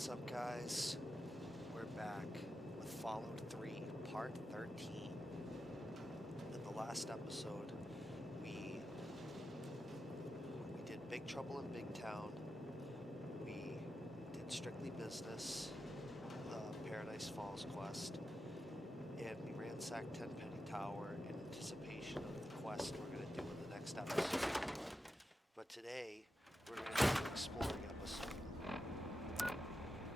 What's up, guys? We're back with Fallout 3, Part 13. In the last episode, we did Big Trouble in Big Town. We did Strictly Business, the Paradise Falls quest, and we ransacked Tenpenny Tower in anticipation of the quest we're going to do in the next episode. But today, we're going to do an exploring episode.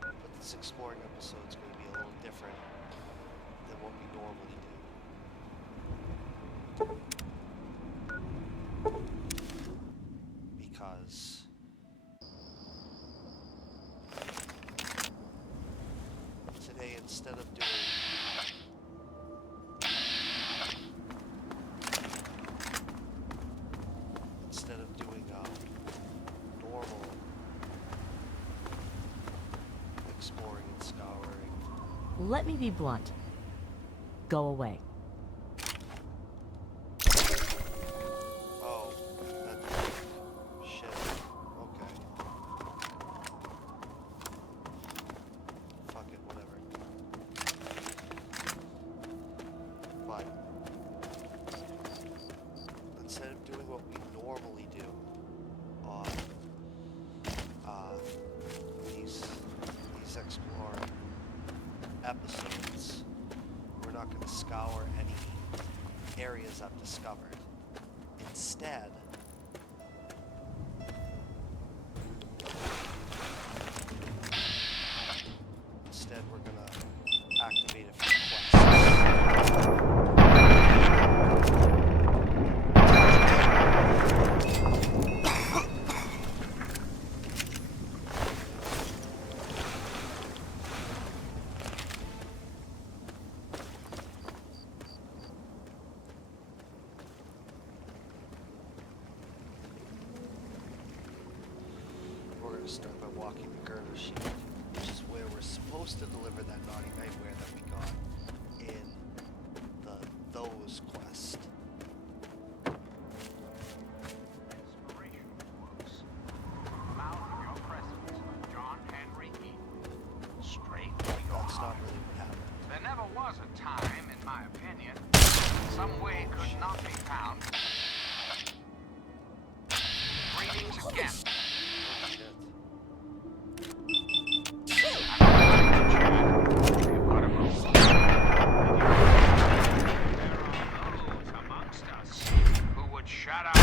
But this exploring episode is going to be a little different than what we normally do. Because today, instead of doing normal exploring and scouring. Let me be blunt. Go away. Oh, that's shit. Okay. Fuck it, whatever. But instead of doing what we normally do on these exploring episodes, we're not going to scour any areas I've discovered. Instead, we're going to activate a few quests. We're going to start by walking to Girdershade, which is where we're supposed to deliver that naughty nightmare that we got in the Those quest. Inspiration quotes. Mouth of your presence, John Henry Eaton. Straight to your That's not heart. really what happened. There never was a time, in my opinion, some way could not be found. Greetings again. Oh, shit. We've got a move. There are those amongst us who would shut out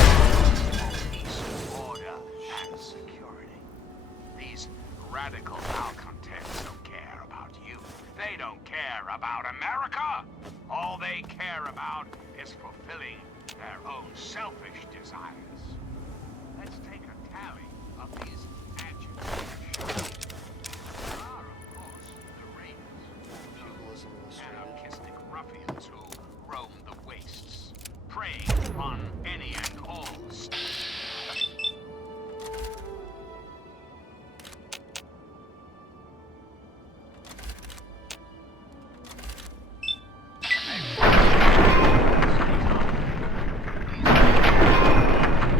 peace, order, and security. These radical malcontents don't care about you. They don't care about America. All they care about is fulfilling their own selfish desires. Let's take a tally of these adjectives. There are, of course, the raiders, Feudalism Illustrated. anarchistic ruffians who roam the wastes, preying upon any and all.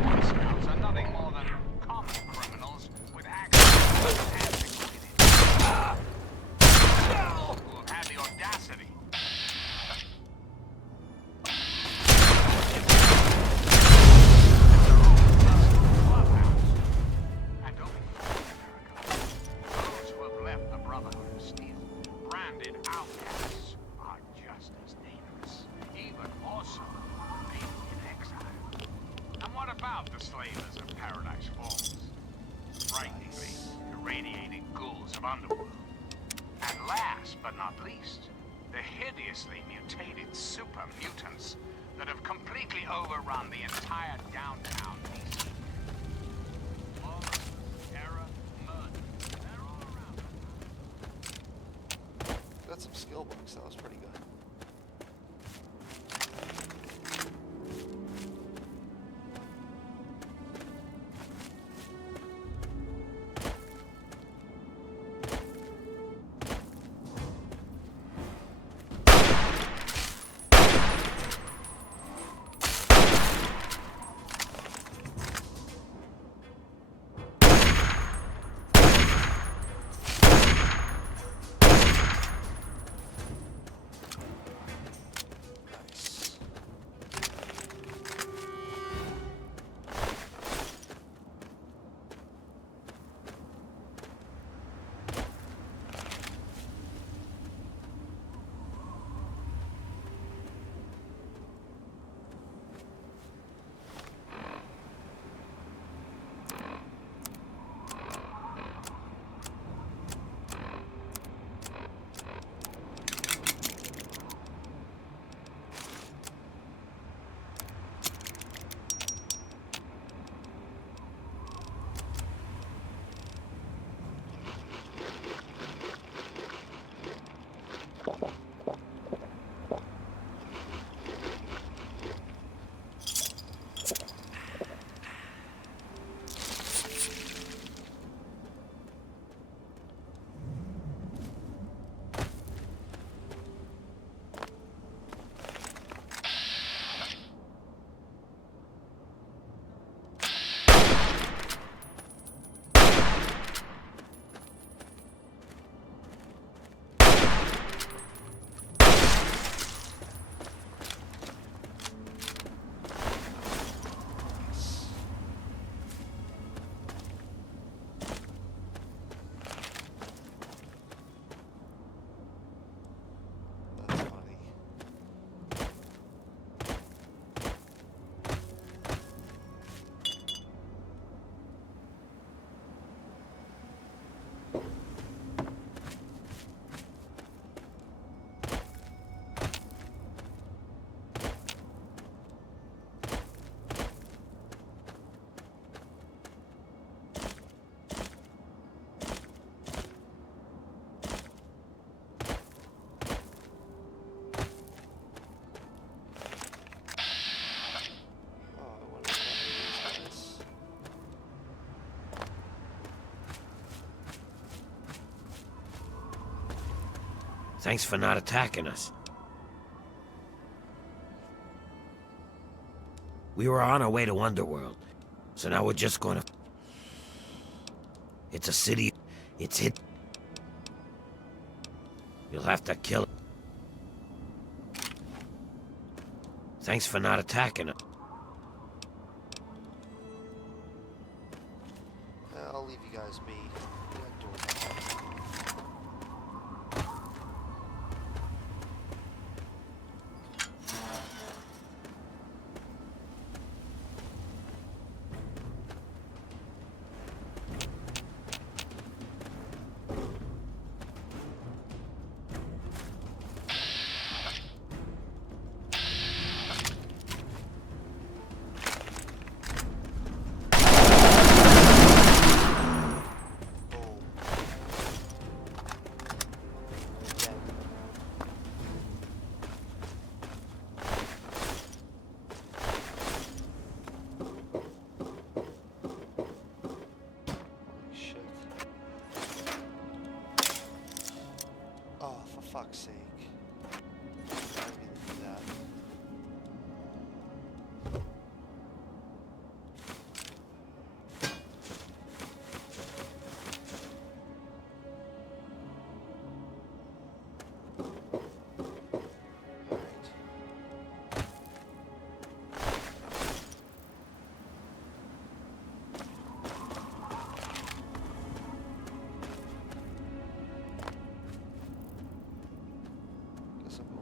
Boy Scouts are nothing more than common criminals with access to antiquated who have had the audacity. And don't be fooled, America. Those who have left the Brotherhood of Steel, branded outcasts, are just as dangerous, even more so, maybe in exile. And what about the slavers of Paradise Falls? Frighteningly irradiating ghouls of underworld. And last but not least, the hideously mutated super mutants that have completely overrun the entire downtown DC. Lawlessness, terror, murder, they're all around us. Got some skill books, that was pretty good. Thanks for not attacking us. We were on our way to Underworld, so now we're just gonna... It's a city. It's hit. You'll have to kill it. Thanks for not attacking us. I'll leave you guys be. We got doors ahead. Fuck's sake. Why did we do that?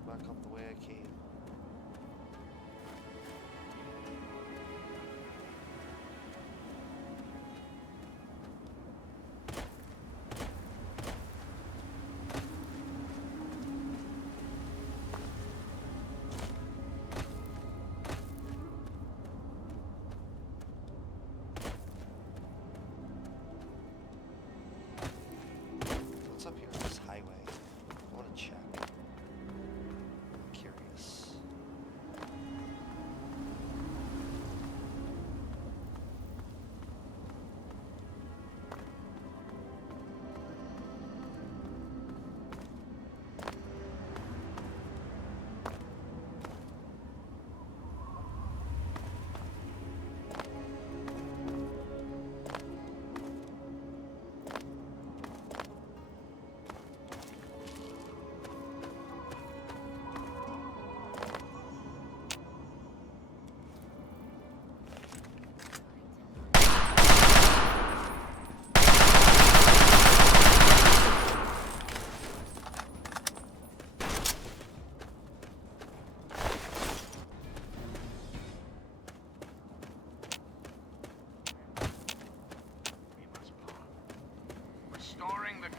Back up the way I came. What's up here on this highway? I want to check.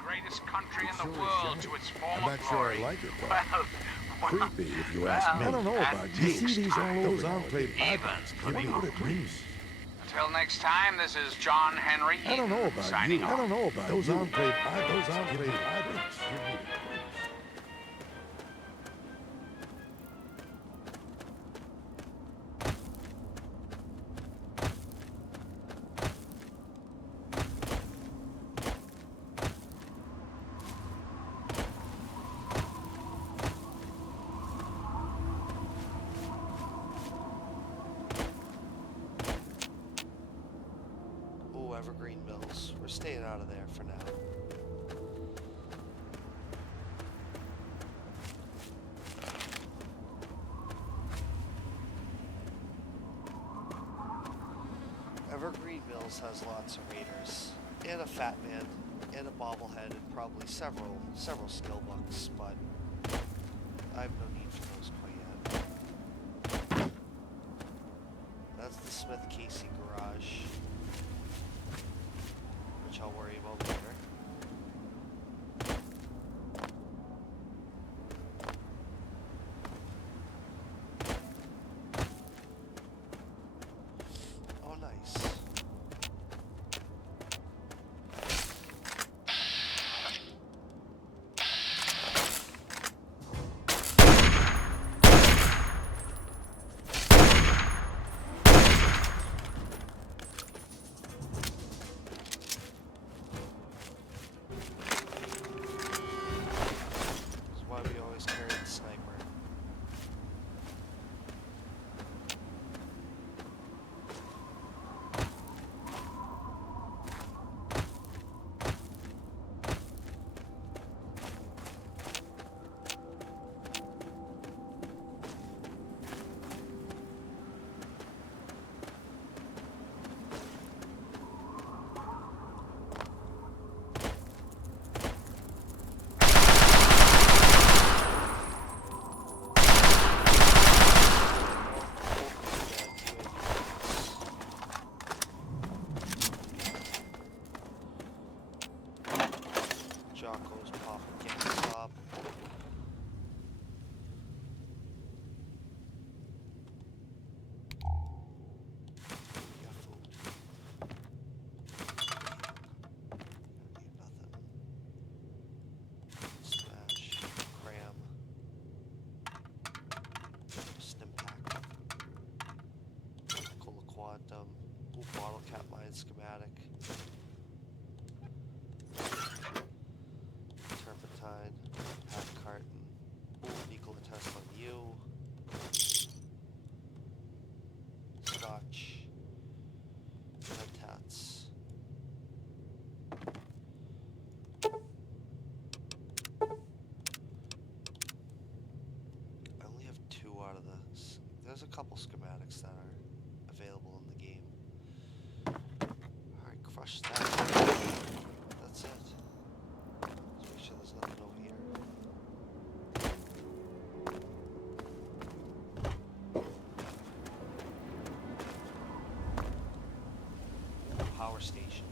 Greatest country in the world to its former I'm not sure I glory. like it, though. Well, Creepy, if you ask me. I don't know about you. You see these all Those enclave icons. I wonder what it means. Until next time, this is John Henry I don't know about signing you. off. I don't know about those enclave icons. Those enclave icons. Evergreen Mills. We're staying out of there for now. Evergreen Mills has lots of raiders, and a fat man, and a bobblehead, and probably several skill books, but I have no need for those quite yet. That's the Smith Casey garage, which I'll worry about later. Oh, nice. Jocko's Pop and GameStop. Got food. Need nothing. Smash. Cram. Stim pack. Cola Quantum. Ooh, bottle cap mine schematic. Turpentine. Pack carton. Ooh, Nikola Tesla U. Scotch. Mentats. I only have 2 out of this. There's a couple schematics that are available in the game. Alright, crush that. That's it. Let's make sure there's nothing over here. Power station.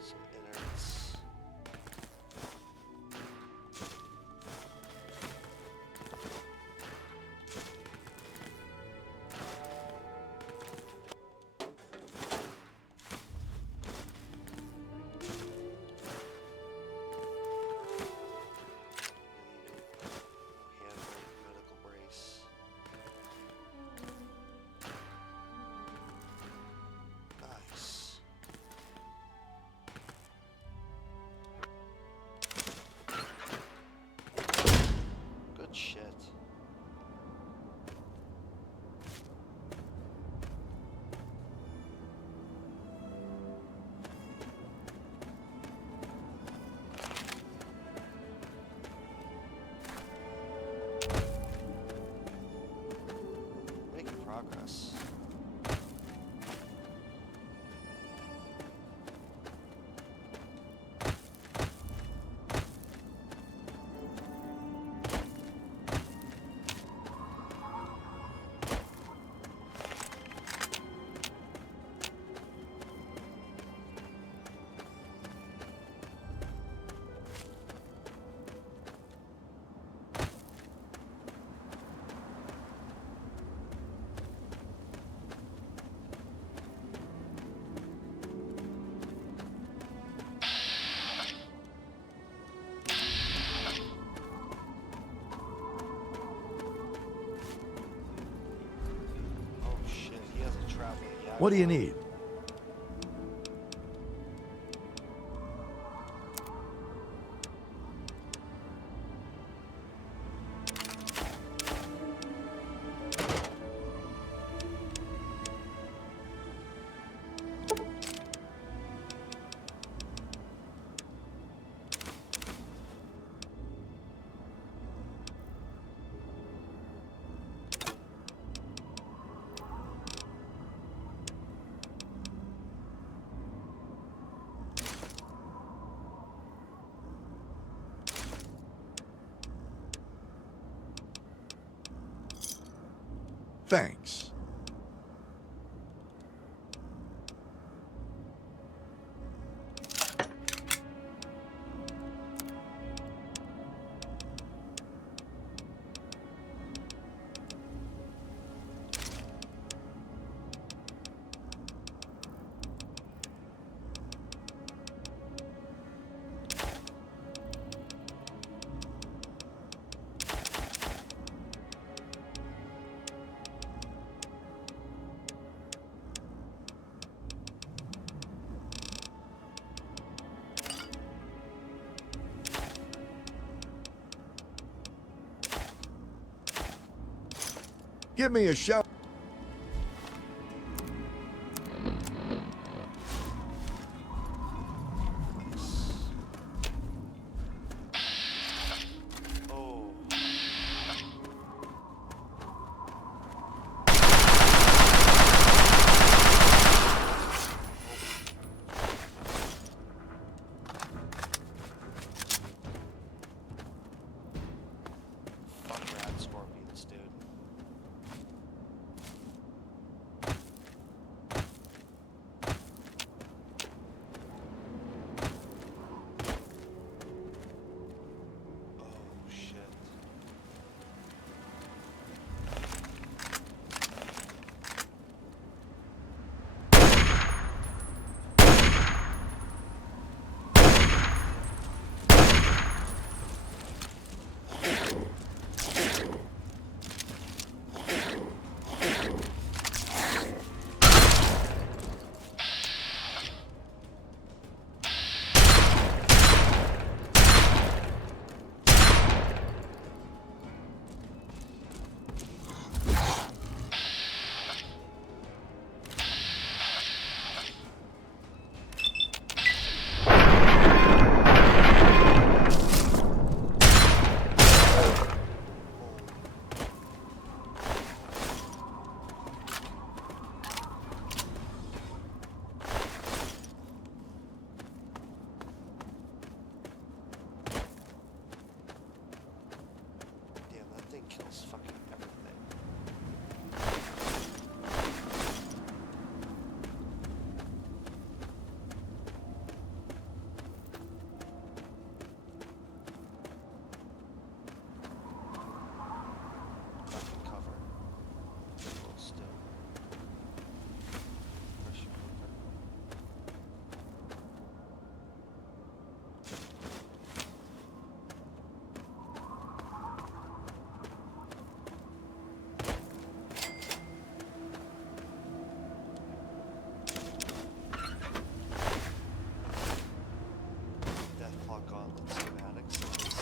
Some innards. Handbrake, medical brace. Nice. Good shit. Making progress. Oh shit, he has a traveling yak. What do you need? Thanks. Give me a shout. Oh. Fuck rad scorpions, dude. Oh shit. Damn, that thing kills fucking everything. Fucking cover. Hold still. Pressure cooker. Deathclaw gauntlet schematics. Nice.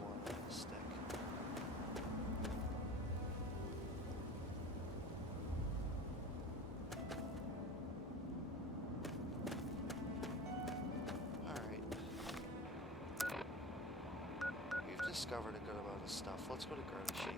One on a stick. Alright. We've discovered a good amount of stuff. Let's go to Girdershade.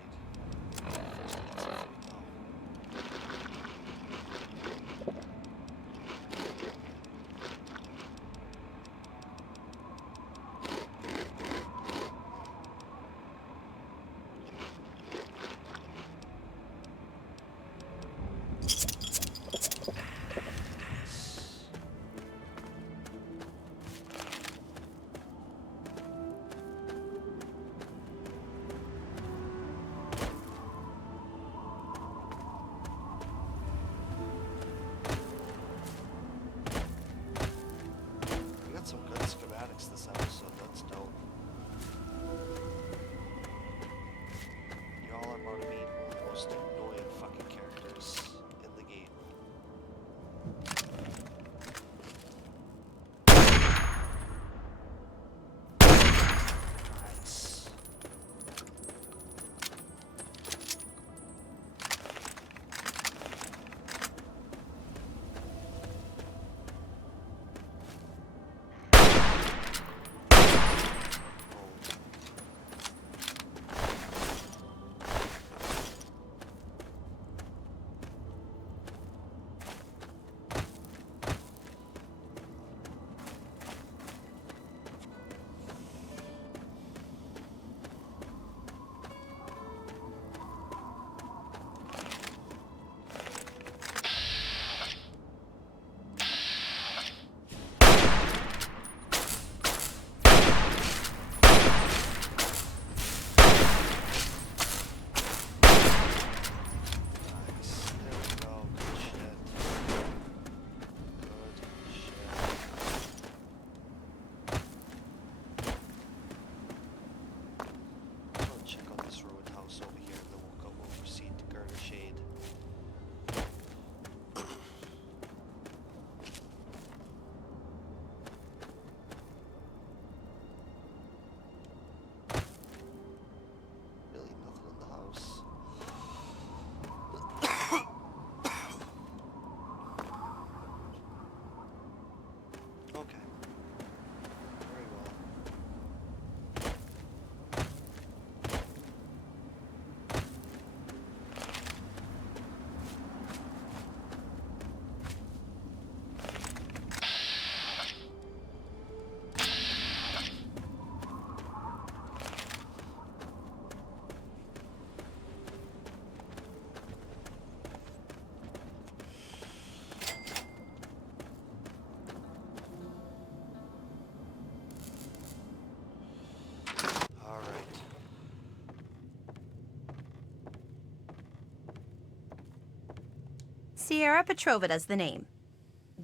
Sierra Petrovida's the name.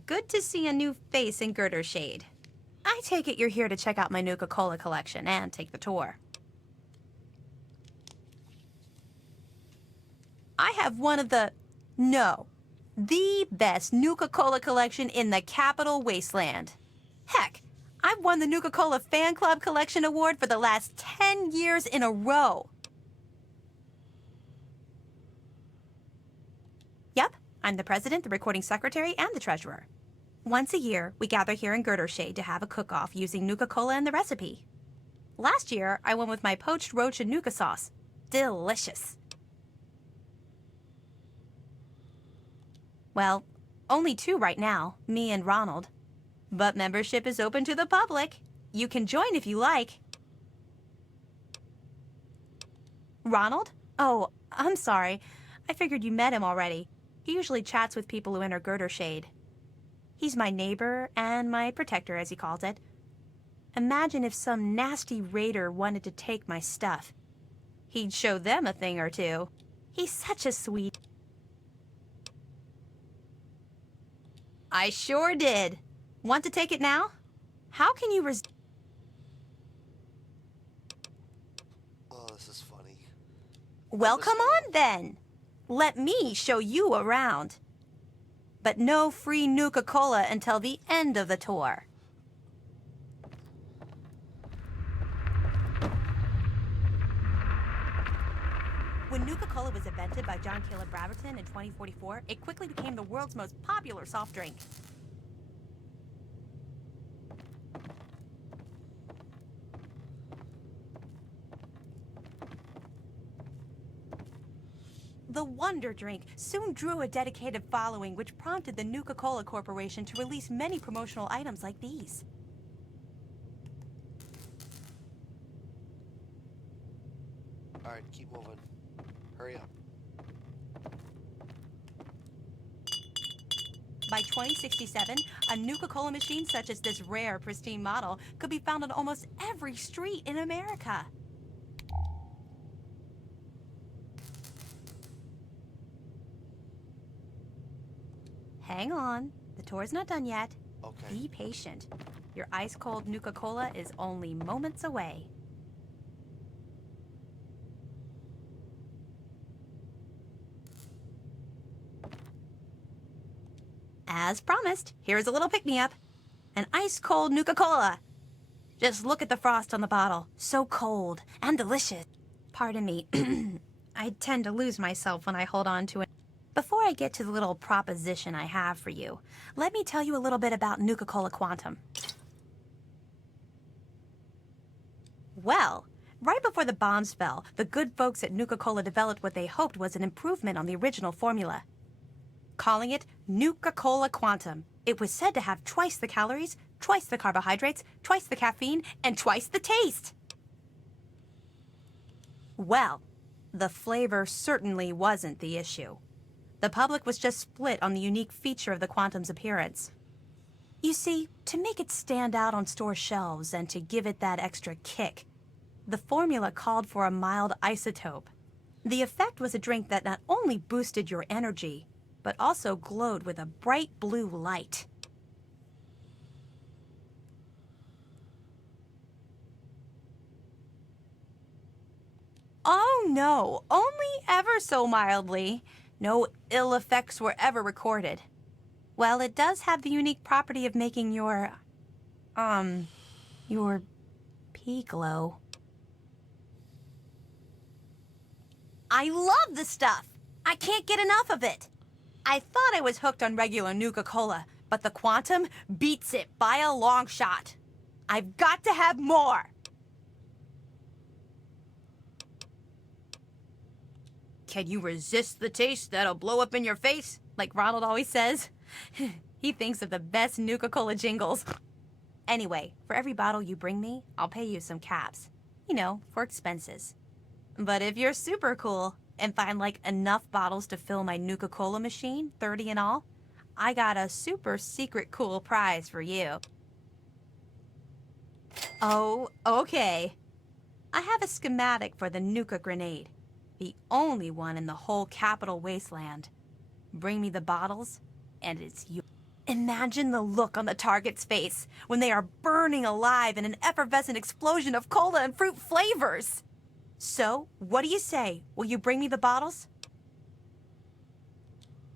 Good to see a new face in Girdershade. I take it you're here to check out my Nuka-Cola collection and take the tour. I have one of the best Nuka-Cola collection in the Capital Wasteland. Heck, I've won the Nuka-Cola Fan Club Collection Award for the last 10 years in a row. Yep, I'm the president, the recording secretary, and the treasurer. Once a year, we gather here in Girdershade to have a cook-off using Nuka-Cola in the recipe. Last year, I went with my poached roach and Nuka sauce. Delicious. Well, only 2 right now, me and Ronald. But membership is open to the public. You can join if you like. Ronald? Oh, I'm sorry. I figured you met him already. He usually chats with people who enter Girdershade. He's my neighbor and my protector, as he calls it. Imagine if some nasty raider wanted to take my stuff. He'd show them a thing or two. He's such a sweet... I sure did. Want to take it now? How can you Oh, this is funny. Well, come on then. Let me show you around. But no free Nuka-Cola until the end of the tour. When Nuka-Cola was invented by John Caleb Braverton in 2044, it quickly became the world's most popular soft drink. The Wonder Drink soon drew a dedicated following, which prompted the Nuka-Cola Corporation to release many promotional items like these. All right, keep moving. Hurry up. By 2067, a Nuka-Cola machine such as this rare, pristine model could be found on almost every street in America. Hang on. The tour's not done yet. Okay. Be patient. Your ice-cold Nuka-Cola is only moments away. As promised, here's a little pick-me-up. An ice-cold Nuka-Cola. Just look at the frost on the bottle. So cold and delicious. Pardon me. I tend to lose myself when I hold on to it. Before I get to the little proposition I have for you, let me tell you a little bit about Nuka-Cola Quantum. Well, right before the bombs fell, the good folks at Nuka-Cola developed what they hoped was an improvement on the original formula. Calling it Nuka-Cola Quantum. It was said to have twice the calories, twice the carbohydrates, twice the caffeine, and twice the taste. Well, the flavor certainly wasn't the issue. The public was just split on the unique feature of the Quantum's appearance. You see, to make it stand out on store shelves and to give it that extra kick, the formula called for a mild isotope. The effect was a drink that not only boosted your energy, but also glowed with a bright blue light. Oh no, only ever so mildly. No ill effects were ever recorded. Well, it does have the unique property of making your pee glow. I love the stuff! I can't get enough of it! I thought I was hooked on regular Nuka-Cola, but the Quantum beats it by a long shot. I've got to have more! Can you resist the taste that'll blow up in your face? Like Ronald always says. He thinks of the best Nuka-Cola jingles. Anyway, for every bottle you bring me, I'll pay you some caps. You know, for expenses. But if you're super cool and find like enough bottles to fill my Nuka-Cola machine, 30 in all, I got a super secret cool prize for you. Oh, okay. I have a schematic for the Nuka grenade. The only one in the whole Capital Wasteland. Bring me the bottles, and it's you. Imagine the look on the target's face when they are burning alive in an effervescent explosion of cola and fruit flavors. So, what do you say? Will you bring me the bottles?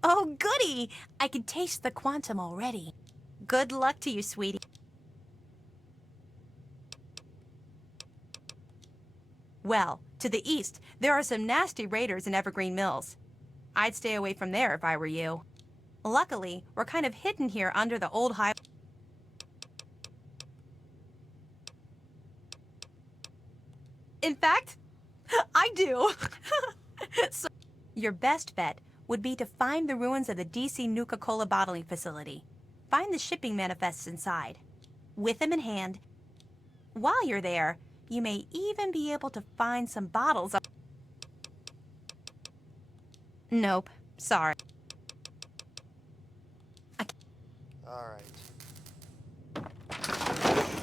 Oh, goody! I can taste the quantum already. Good luck to you, sweetie. Well, to the east, there are some nasty raiders in Evergreen Mills. I'd stay away from there if I were you. Luckily, we're kind of hidden here under the old highway. In fact, I do. So, your best bet would be to find the ruins of the DC Nuka-Cola bottling facility. Find the shipping manifests inside. With them in hand, while you're there, you may even be able to find some bottles of... Nope, sorry. Alright.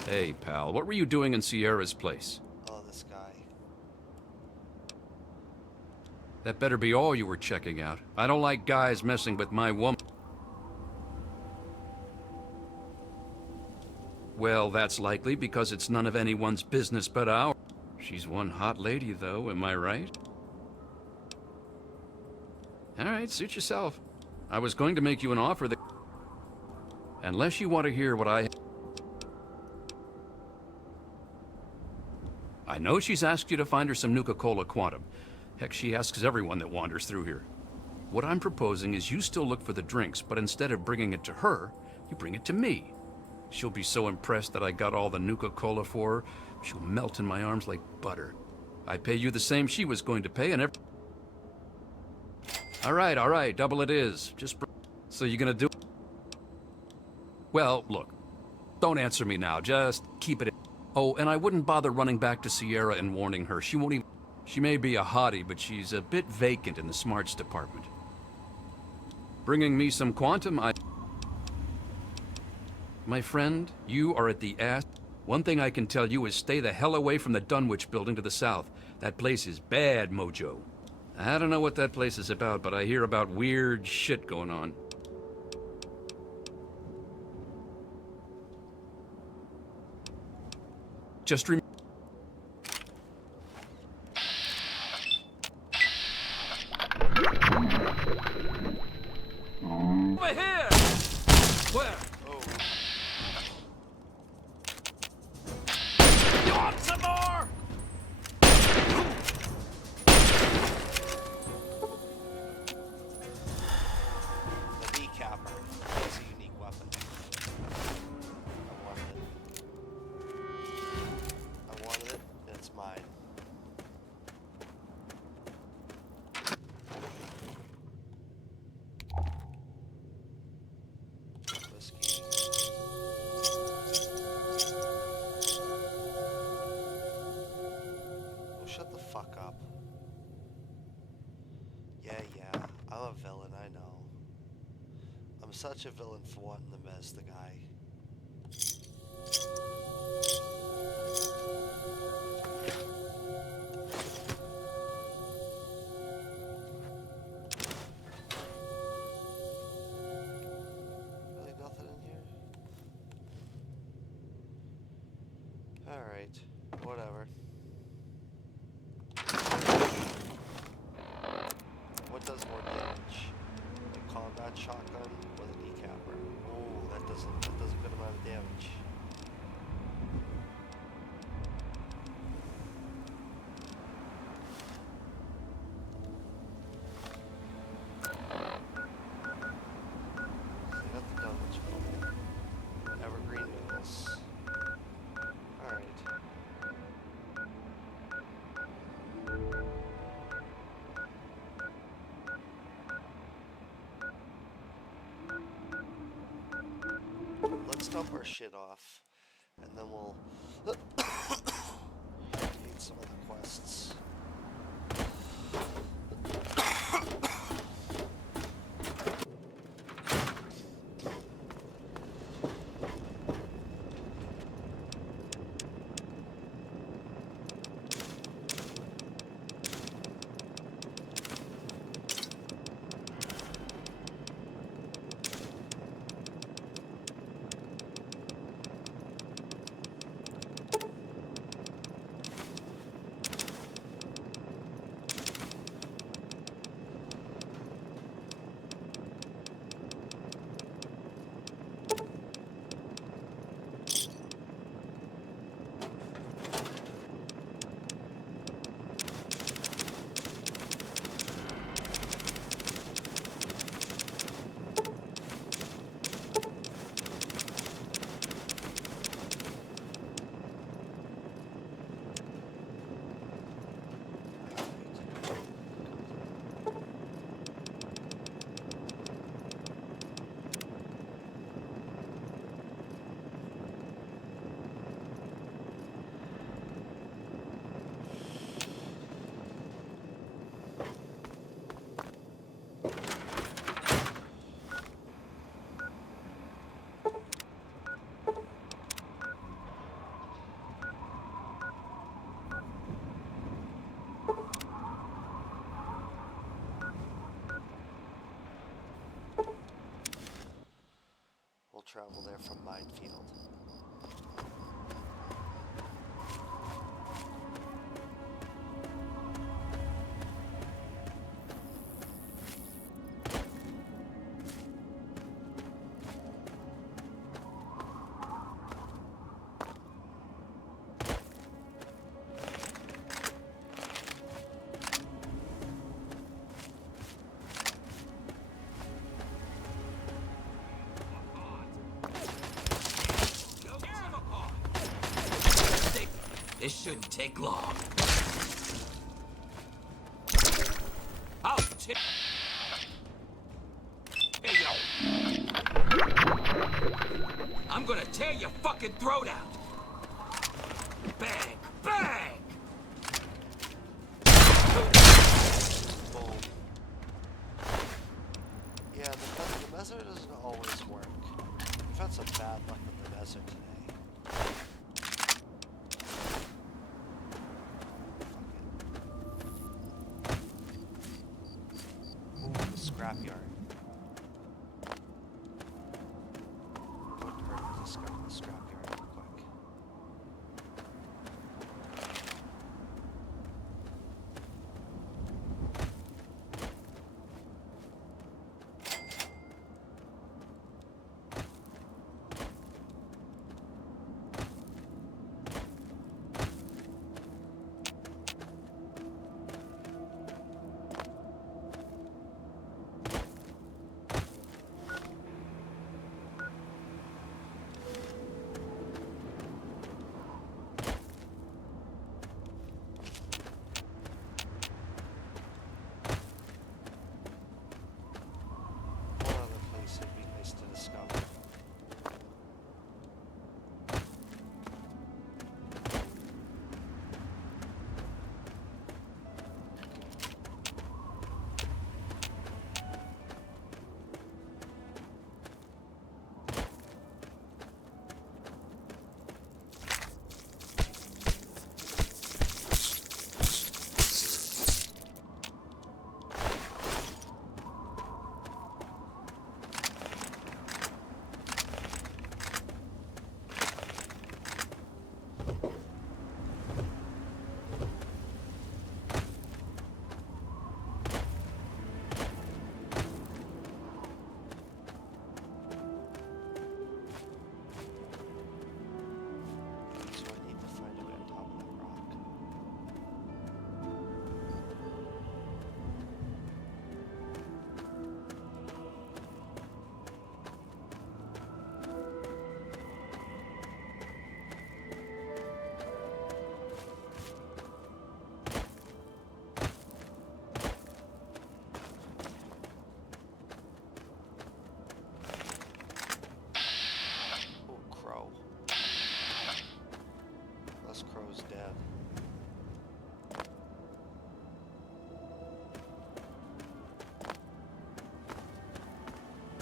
Hey, pal, what were you doing in Sierra's place? Oh, this guy. That better be all you were checking out. I don't like guys messing with my woman. Well, that's likely because it's none of anyone's business but ours. She's one hot lady, though, am I right? All right, suit yourself. I was going to make you an offer that... Unless you want to hear what I know she's asked you to find her some Nuka-Cola Quantum. Heck, she asks everyone that wanders through here. What I'm proposing is you still look for the drinks, but instead of bringing it to her, you bring it to me. She'll be so impressed that I got all the Nuka-Cola for her, she'll melt in my arms like butter. I pay you the same she was going to pay, and all right, double it is. So you gonna do... Well, look, don't answer me now, just keep it in. Oh, and I wouldn't bother running back to Sierra and warning her. She won't even... She may be a hottie, but she's a bit vacant in the smarts department. Bringing me some quantum, My friend, you are at the ass. One thing I can tell you is stay the hell away from the Dunwich building to the south. That place is bad mojo. I don't know what that place is about, but I hear about weird shit going on. Just remember... Over here! Where? Oh. You want some more? The decapper. That's a unique weapon. I wanted it, and it's mine. Whiskey. Oh, shut the fuck up. Yeah, I'm a villain, I know. I'm such a villain for wanting them as the guy. Really nothing in here? Alright, whatever. What does more damage? A combat shotgun or the decapper? Oh, that does a good amount of damage. So that's the Dunwich building. Evergreen Mills. Alright. Let's dump our shit off, and then we'll need some of the quests. travel there from Minefield. This shouldn't take long. I'll tear you. I'm gonna tear your fucking throat out. Bang! Bang! Boom. Yeah, the desert doesn't always work. We've had some bad luck with the desert today. Scrapyard. Wouldn't hurt to discover the scrapyard real quick.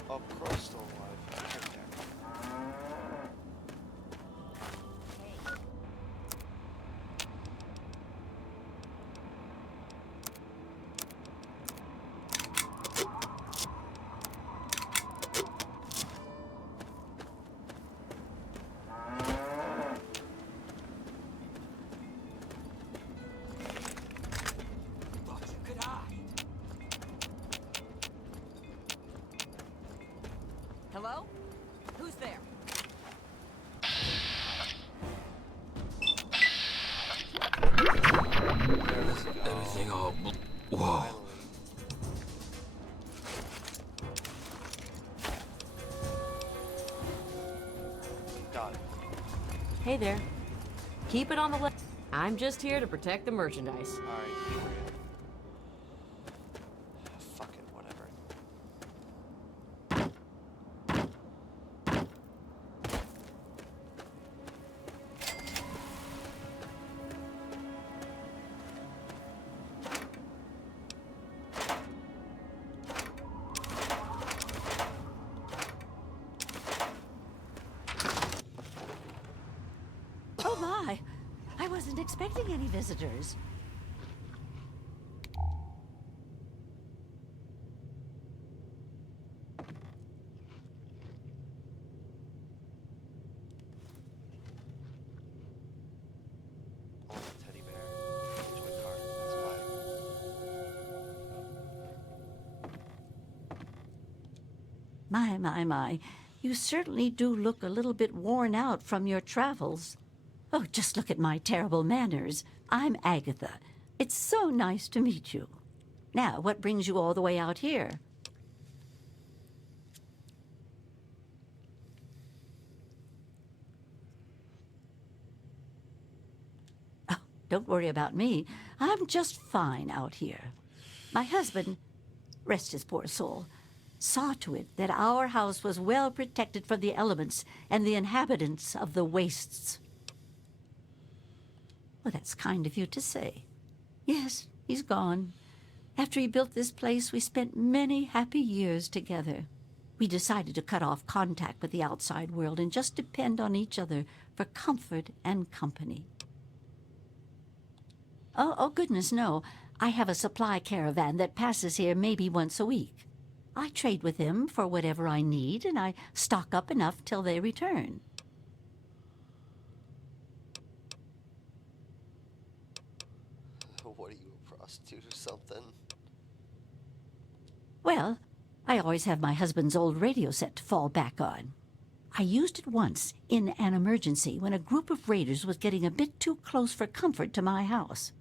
Oh, Crow's still alive. Right there. Thought you could hide. Hello? Who's there? There does it go. Everything all. Whoa. Finally. Done. Hey there. Keep it on the left. I'm just here to protect the merchandise. Alright, he ran. Fuck it, whatever. Oh my! I wasn't expecting any visitors. My. You certainly do look a little bit worn out from your travels. Oh, just look at my terrible manners. I'm Agatha. It's so nice to meet you. Now, what brings you all the way out here? Oh, don't worry about me. I'm just fine out here. My husband, rest his poor soul, saw to it that our house was well protected from the elements and the inhabitants of the wastes. Well, that's kind of you to say. Yes, he's gone. After he built this place, we spent many happy years together. We decided to cut off contact with the outside world and just depend on each other for comfort and company. Oh, goodness, no. I have a supply caravan that passes here maybe once a week. I trade with them for whatever I need, and I stock up enough till they return. What are you, a prostitute or something? Well, I always have my husband's old radio set to fall back on. I used it once in an emergency when a group of raiders was getting a bit too close for comfort to my house.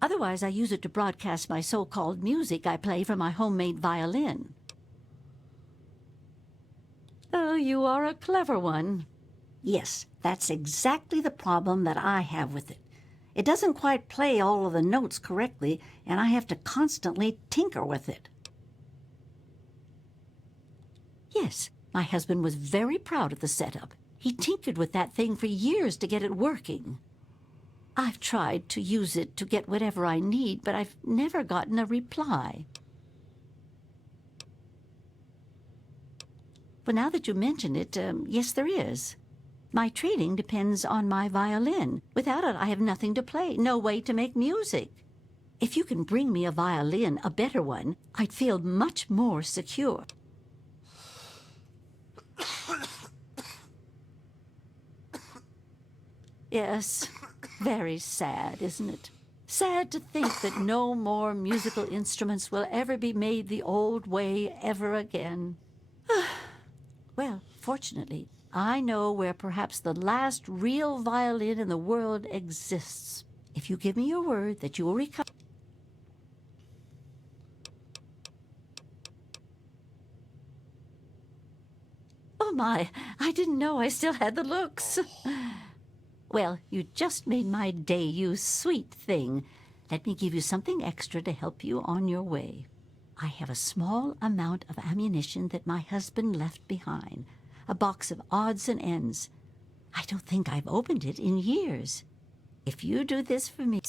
Otherwise, I use it to broadcast my so-called music I play from my homemade violin. Oh, you are a clever one. Yes, that's exactly the problem that I have with it. It doesn't quite play all of the notes correctly, and I have to constantly tinker with it. Yes, my husband was very proud of the setup. He tinkered with that thing for years to get it working. I've tried to use it to get whatever I need, but I've never gotten a reply. But now that you mention it, yes, there is. My trading depends on my violin. Without it, I have nothing to play, no way to make music. If you can bring me a violin, a better one, I'd feel much more secure. Yes, very sad, isn't it? Sad to think that no more musical instruments will ever be made the old way ever again. Well, fortunately, I know where perhaps the last real violin in the world exists. If you give me your word that you will recover... Oh my, I didn't know I still had the looks. Well, you just made my day, you sweet thing. Let me give you something extra to help you on your way. I have a small amount of ammunition that my husband left behind. A box of odds and ends. I don't think I've opened it in years. If you do this for me...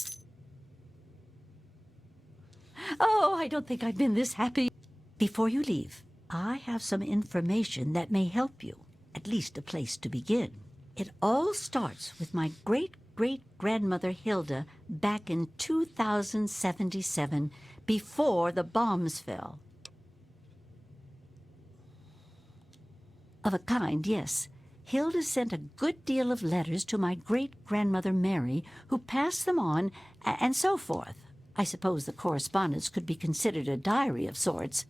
Oh, I don't think I've been this happy. Before you leave, I have some information that may help you. At least a place to begin. It all starts with my great-great-grandmother Hilda back in 2077, before the bombs fell. Of a kind, yes. Hilda sent a good deal of letters to my great-grandmother Mary, who passed them on, and so forth. I suppose the correspondence could be considered a diary of sorts.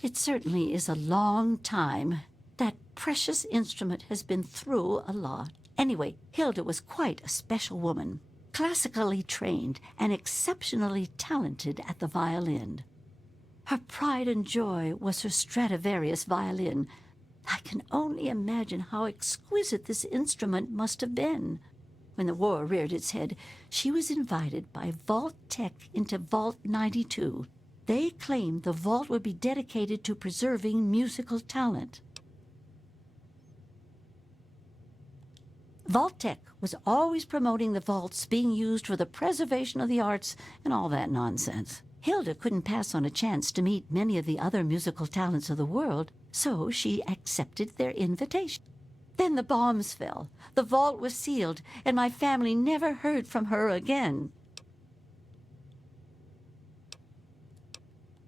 It certainly is a long time. That precious instrument has been through a lot. Anyway, Hilda was quite a special woman, classically trained and exceptionally talented at the violin. Her pride and joy was her Stradivarius violin. I can only imagine how exquisite this instrument must have been. When the war reared its head, she was invited by Vault Tech into Vault 92. They claimed the vault would be dedicated to preserving musical talent. Vault Tech was always promoting the vaults being used for the preservation of the arts and all that nonsense. Hilda couldn't pass on a chance to meet many of the other musical talents of the world, so she accepted their invitation. Then the bombs fell, the vault was sealed, and my family never heard from her again.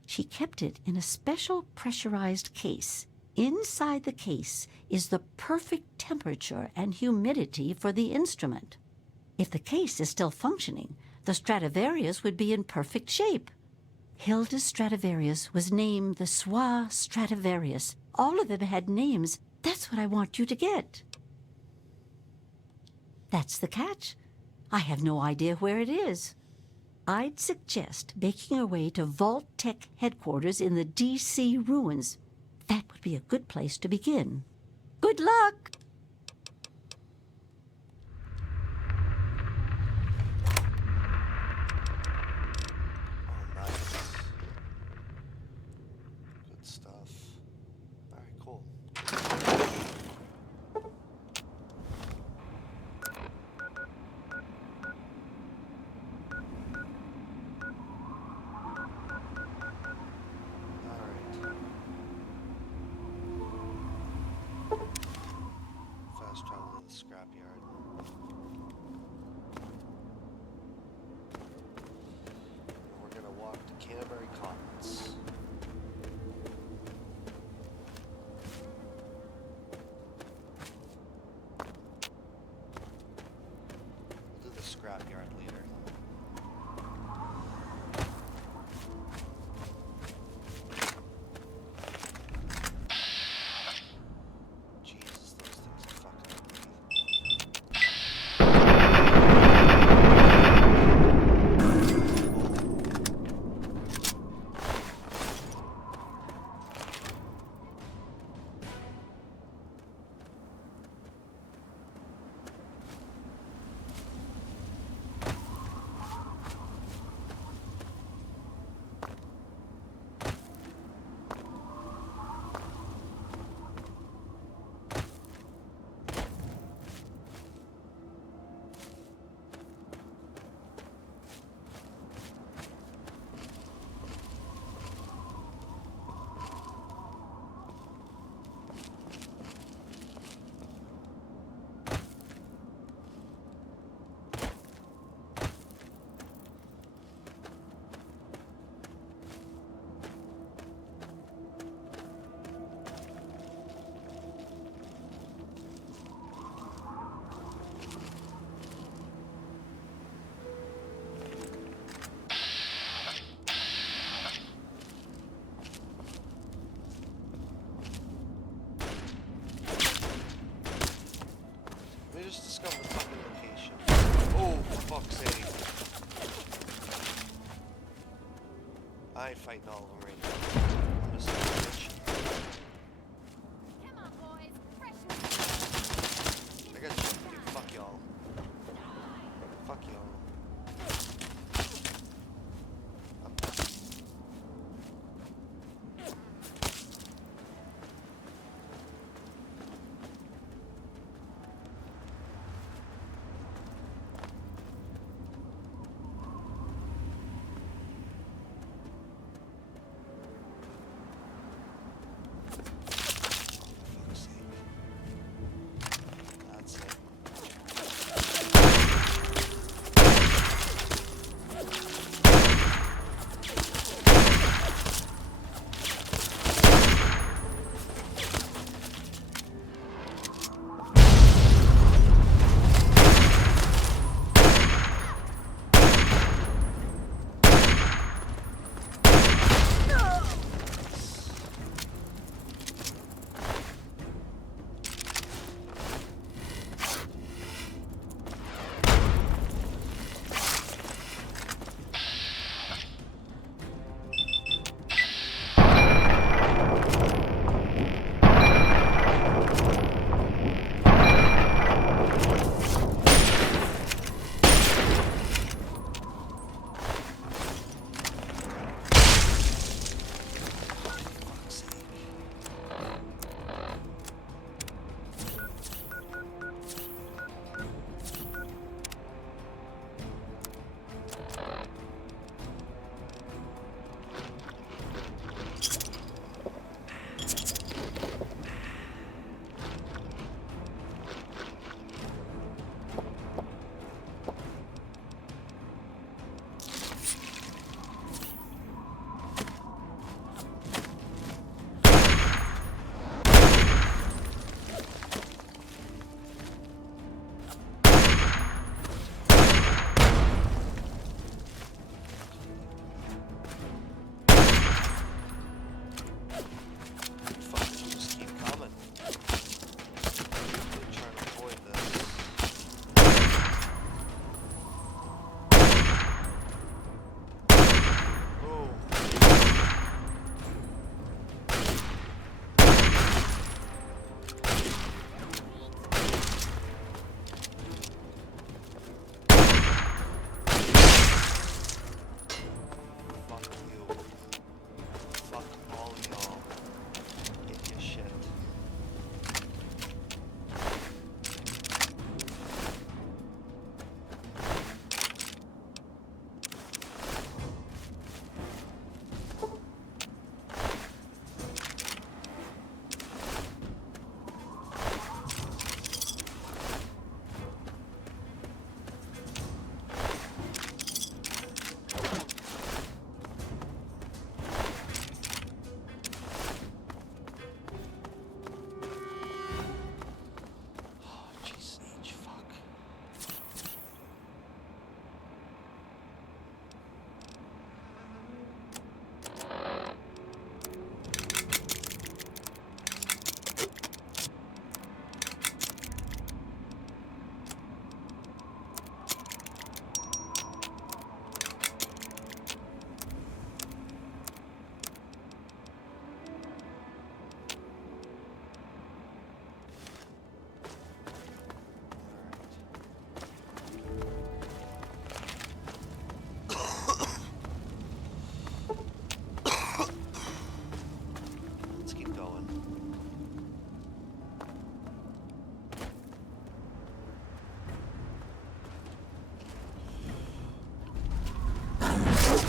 She kept it in a special pressurized case. Inside the case is the perfect temperature and humidity for the instrument. If the case is still functioning, the Stradivarius would be in perfect shape. Hilda Stradivarius was named the Soi Stradivarius. All of them had names. That's what I want you to get. That's the catch. I have no idea where it is. I'd suggest making your way to Vault Tech headquarters in the D.C. ruins. That would be a good place to begin. Good luck! Oh, nice. Good stuff. Alright, cool. Fast travel to the scrapyard. And we're gonna walk to Canterbury Commons. We'll do the scrapyard later. Jesus, those things are fucking ugly. We just discovered the fucking location. Oh, for fuck's sake. I ain't fighting all of them right now. I'm just a bitch. Come on, boys. I got shit to do. Fuck y'all. Fuck y'all. Fuck's sake. That's it.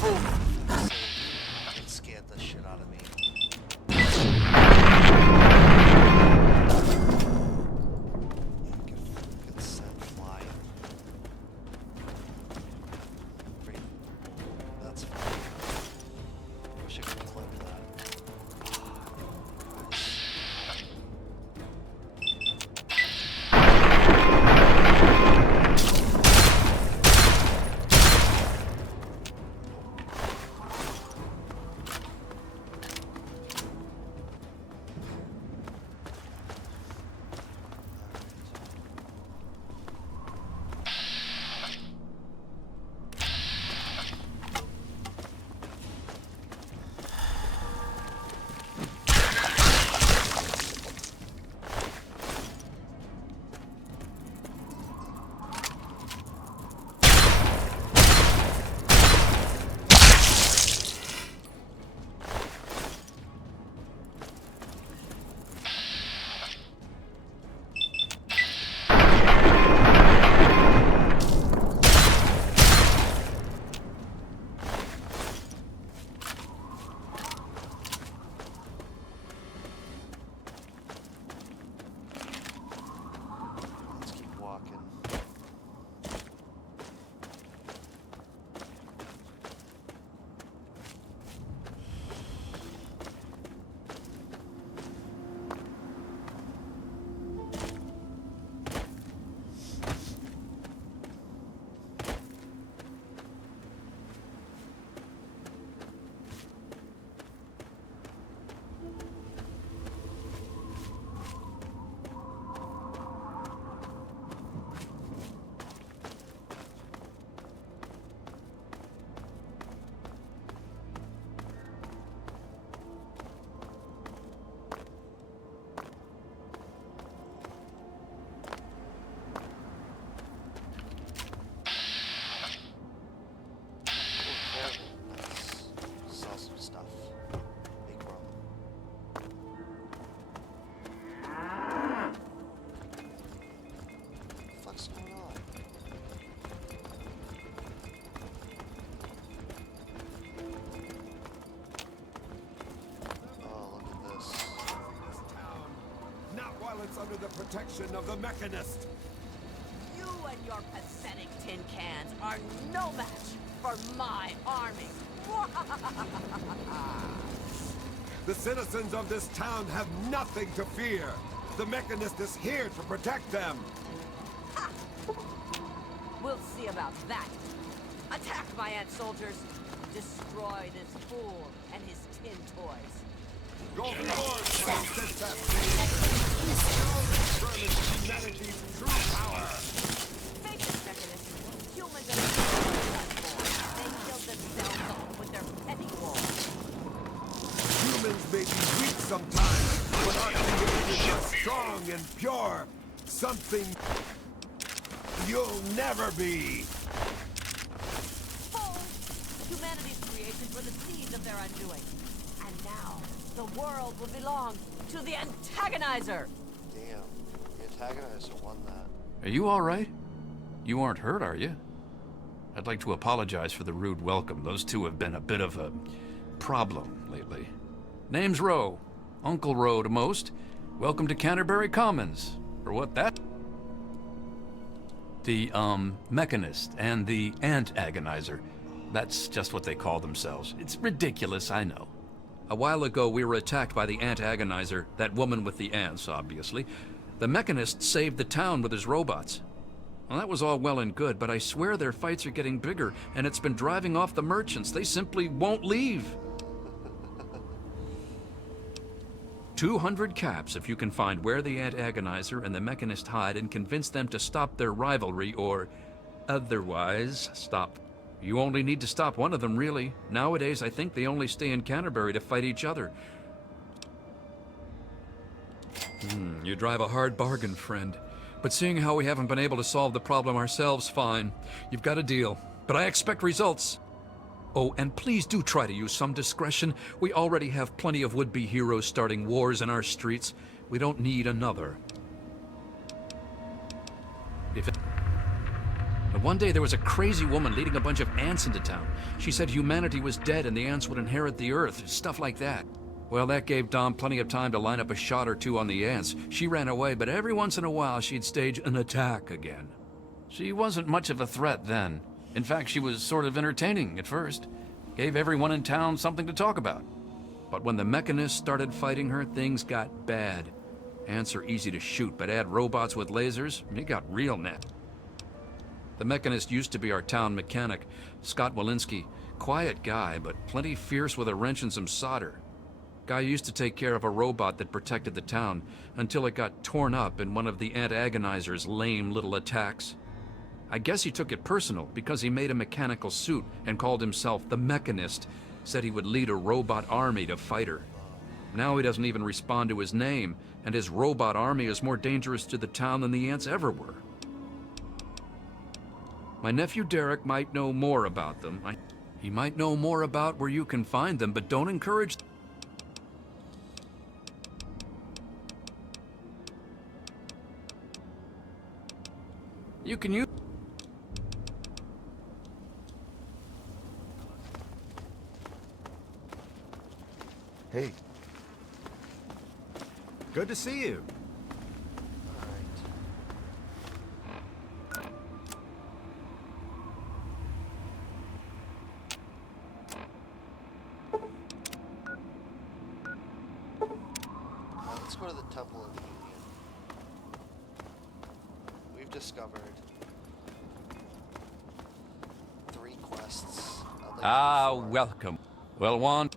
It scared the shit out of me. Get sent flying. Great. That's fine. Wish I could clip that. Let's keep walking. Let's sell some stuff. Make room. What the fuck's going on? Oh, look at this. This town, not while it's under the protection of the Mechanist. You and your pathetic tin cans are no match for my army. The citizens of this town have nothing to fear. The Mechanist is here to protect them. We'll see about that. Attack, my ant soldiers. Destroy this fool and his tin toys. Go forward, humanity's true power. Face it, Mechanist. Humans are platform. They killed themselves off with their petty wars. Humans may be weak sometimes, but our creation is strong and pure. Something you'll never be. Fools! Humanity's creations were the seeds of their undoing. And now, the world will belong to the antagonizer! Damn. The antagonizer won that. Are you all right? You aren't hurt, are you? I'd like to apologize for the rude welcome. Those two have been a bit of a problem lately. Name's Rowe. Uncle Rowe to most. Welcome to Canterbury Commons. For what that? The, Mechanist and the Ant-Agonizer. That's just what they call themselves. It's ridiculous, I know. A while ago, we were attacked by the Ant-Agonizer, that woman with the ants, obviously. The Mechanist saved the town with his robots. Well, that was all well and good, but I swear their fights are getting bigger, and it's been driving off the merchants. They simply won't leave. 200 caps if you can find where the Ant-Agonizer and the Mechanist hide and convince them to stop their rivalry, or otherwise stop. You only need to stop one of them, really. Nowadays, I think they only stay in Canterbury to fight each other. You drive a hard bargain, friend. But seeing how we haven't been able to solve the problem ourselves, fine. You've got a deal. But I expect results. Oh, and please do try to use some discretion. We already have plenty of would-be heroes starting wars in our streets. We don't need another. But one day there was a crazy woman leading a bunch of ants into town. She said humanity was dead and the ants would inherit the earth, stuff like that. Well, that gave Dom plenty of time to line up a shot or two on the ants. She ran away, but every once in a while she'd stage an attack again. She wasn't much of a threat then. In fact, she was sort of entertaining at first. Gave everyone in town something to talk about. But when the mechanists started fighting her, things got bad. Ants are easy to shoot, but add robots with lasers, it got real nasty. The mechanist used to be our town mechanic, Scott Walensky. Quiet guy, but plenty fierce with a wrench and some solder. Guy used to take care of a robot that protected the town until it got torn up in one of the Ant Agonizer's lame little attacks. I guess he took it personal because he made a mechanical suit and called himself the Mechanist, said he would lead a robot army to fight her. Now he doesn't even respond to his name, and his robot army is more dangerous to the town than the ants ever were. My nephew Derek might know more about them. He might know more about where you can find them, but don't encourage them. You can use... Hey. Good to see you. Let's go to the Temple of the Union. We've discovered 3 quests. Welcome. Well, Juan,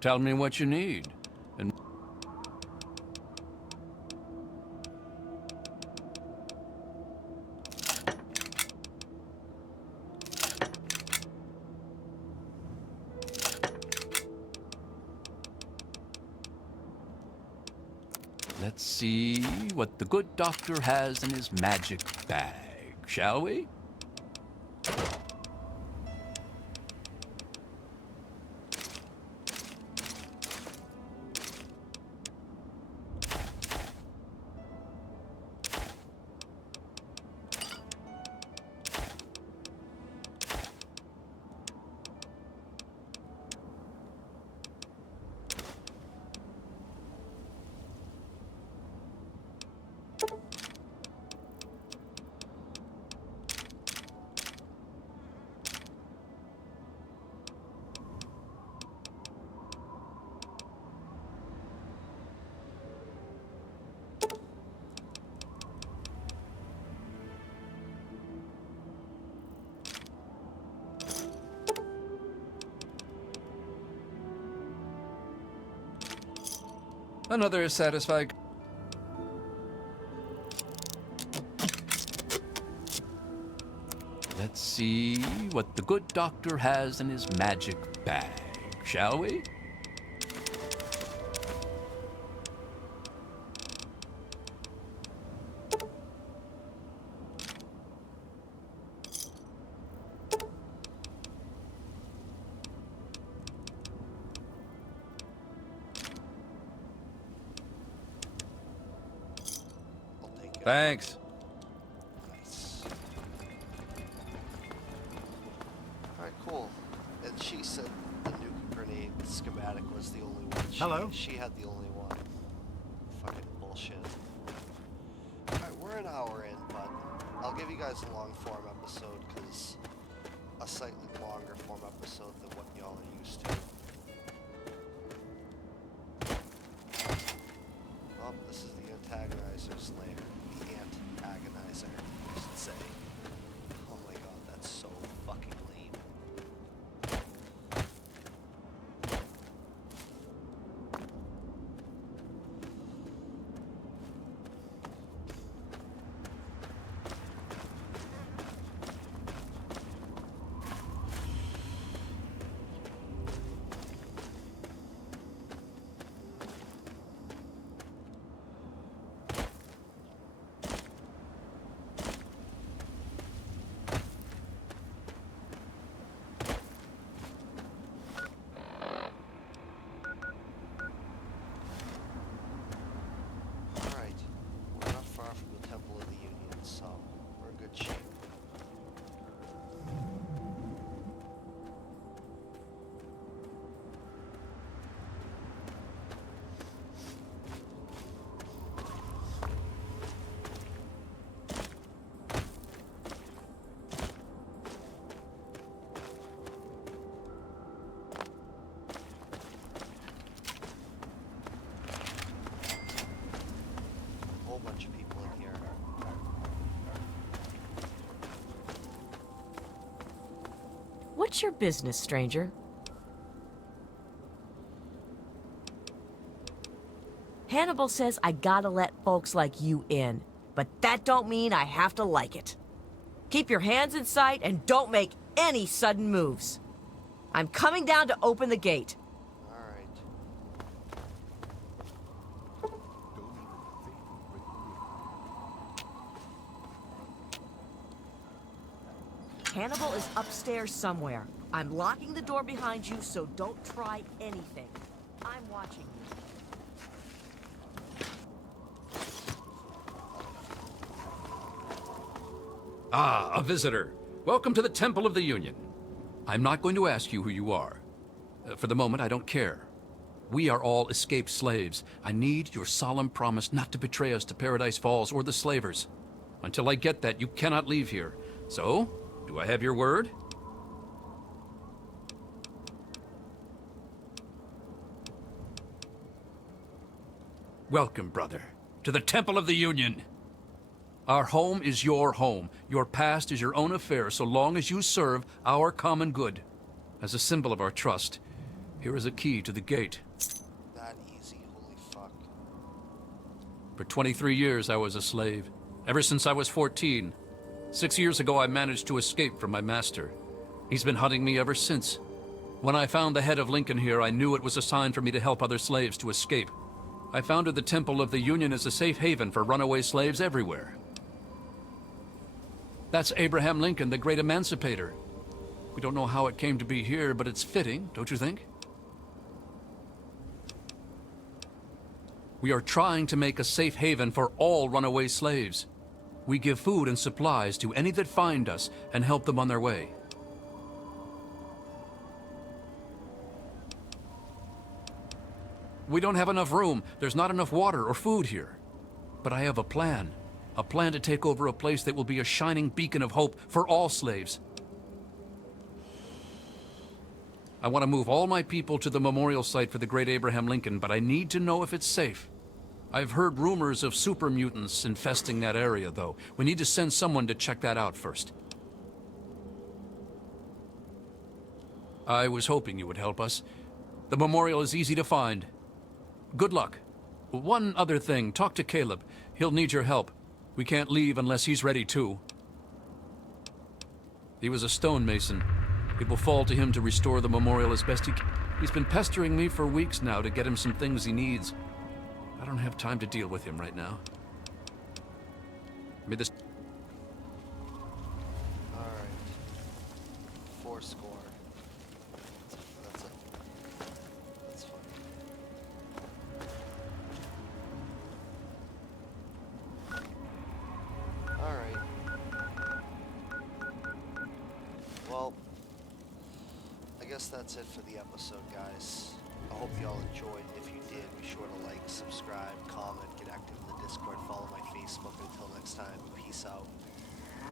tell me what you need. And let's see what the good doctor has in his magic bag, shall we? Another satisfied... Let's see what the good doctor has in his magic bag, shall we? Thanks. Nice. Alright, cool. And she said the nuke grenade schematic was the only one. Hello? She had the only one. Fucking bullshit. Alright, we're an hour in, but I'll give you guys a long form episode, because a slightly longer form episode than what y'all are used to. Oh, this is the antagonizer's lair. Agonizer, I should say. Oh my god, that's so fucking lame. people in here. What's your business, stranger? Hannibal says I gotta let folks like you in, but that don't mean I have to like it. Keep your hands in sight and don't make any sudden moves. I'm coming down to open the gate. Hannibal is upstairs somewhere. I'm locking the door behind you, so don't try anything. I'm watching you. Ah, a visitor. Welcome to the Temple of the Union. I'm not going to ask you who you are. For the moment, I don't care. We are all escaped slaves. I need your solemn promise not to betray us to Paradise Falls or the slavers. Until I get that, you cannot leave here. So, do I have your word? Welcome, brother, to the Temple of the Union. Our home is your home. Your past is your own affair so long as you serve our common good. As a symbol of our trust, here is a key to the gate. That easy, holy fuck. For 23 years, I was a slave. Ever since I was 14. 6 years ago, I managed to escape from my master. He's been hunting me ever since. When I found the head of Lincoln here, I knew it was a sign for me to help other slaves to escape. I founded the Temple of the Union as a safe haven for runaway slaves everywhere. That's Abraham Lincoln, the great emancipator. We don't know how it came to be here, but it's fitting, don't you think? We are trying to make a safe haven for all runaway slaves. We give food and supplies to any that find us and help them on their way. We don't have enough room. There's not enough water or food here. But I have a plan. A plan to take over a place that will be a shining beacon of hope for all slaves. I want to move all my people to the memorial site for the great Abraham Lincoln, but I need to know if it's safe. I've heard rumors of super mutants infesting that area, though. We need to send someone to check that out first. I was hoping you would help us. The memorial is easy to find. Good luck. One other thing, talk to Caleb. He'll need your help. We can't leave unless he's ready too. He was a stonemason. It will fall to him to restore the memorial as best he can. He's been pestering me for weeks now to get him some things he needs. I don't have time to deal with him right now. May this... Alright. 4 score. That's it. That's fine. Alright. Well, I guess that's it for the episode, guys. I hope you all enjoyed. If you did, be sure to like, subscribe, comment, get active in the Discord, follow my Facebook. Until next time, peace out.